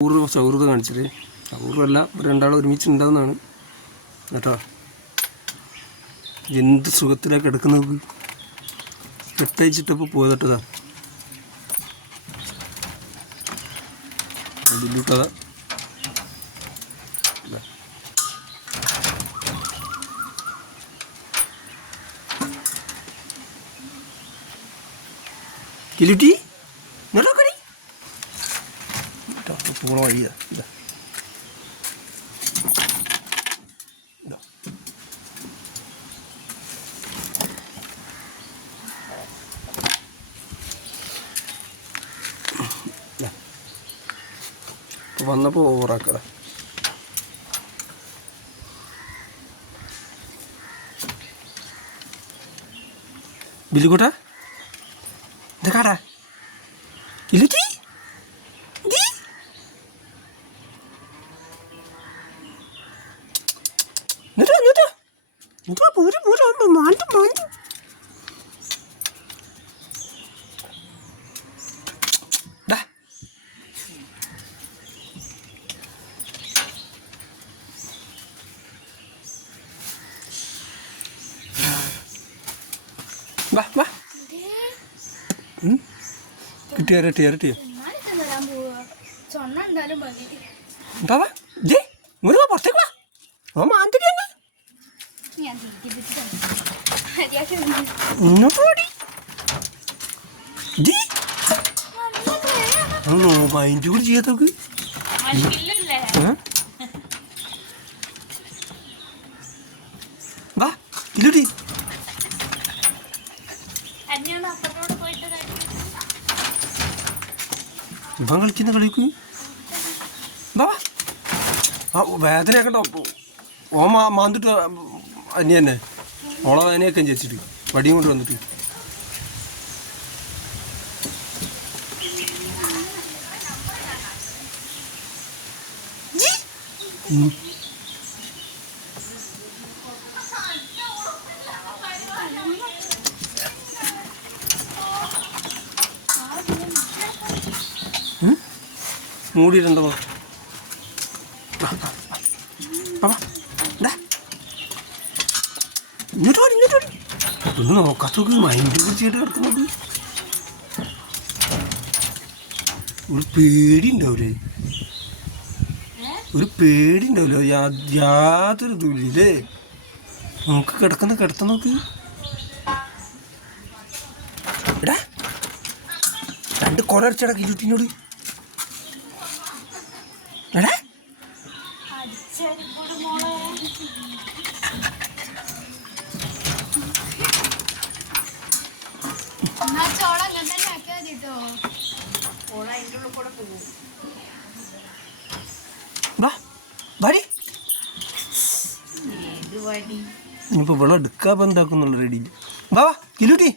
സൗഹൃദം കാണിച്ചത് സൗഹൃദമല്ല, രണ്ടാളും ഒരുമിച്ചുണ്ടാവുന്നതാണ് കേട്ടോ. എന്ത് സുഖത്തിലാണ് കിടക്കുന്നത്, കെട്ടയച്ചിട്ടപ്പോൾ പോയതട്ടതാ ബില്ലുട്ടതാ. കിലുട്ടി നോക്കടി പോണ വഴിയാ. വന്നപ്പോൾ ഓവറാക്കട. ബില്ലുകൂട്ടാ എന്താ കാടാ കിലുട്ടി കിട്ടിയോ പുറത്തേക്ക് വാ. ഓ മാന്തി മൈൻഡ് കൂടി ചെയ്യാത്തോക്ക്. വാ കിലുട്ടി ഇപ്പം കളിക്കുന്ന കളിക്കൂ. വാ വേദനയാക്കണ്ട. ഓ മാന്തിട്ട് അന്യ തന്നെ ഓളെ വേദനയൊക്കെ ചേച്ചിട്ട് വടിയും കൊണ്ട് വന്നിട്ട്. മൂടിയിട്ടുണ്ടോ ഒന്ന് നോക്കാത്തൊക്കെ മൈൻഡ് കുറിച്ചായിട്ട് കിടക്കുന്നത്. ഒരു പേടി ഉണ്ടാവില്ലേ, ഒരു പേടി ഉണ്ടാവില്ല, യാതൊരു ഇതുമില്ലേ. നമുക്ക് കിടത്ത നോക്ക്. എടാ രണ്ട് കുട അടിച്ചടാ കിലുട്ടിനോട്. എടാ ഇനിയിപ്പോ വെള്ളം എടുക്കാ എന്താക്കുന്നുള്ള റെഡിയില്ല. വാ കിലുട്ടി.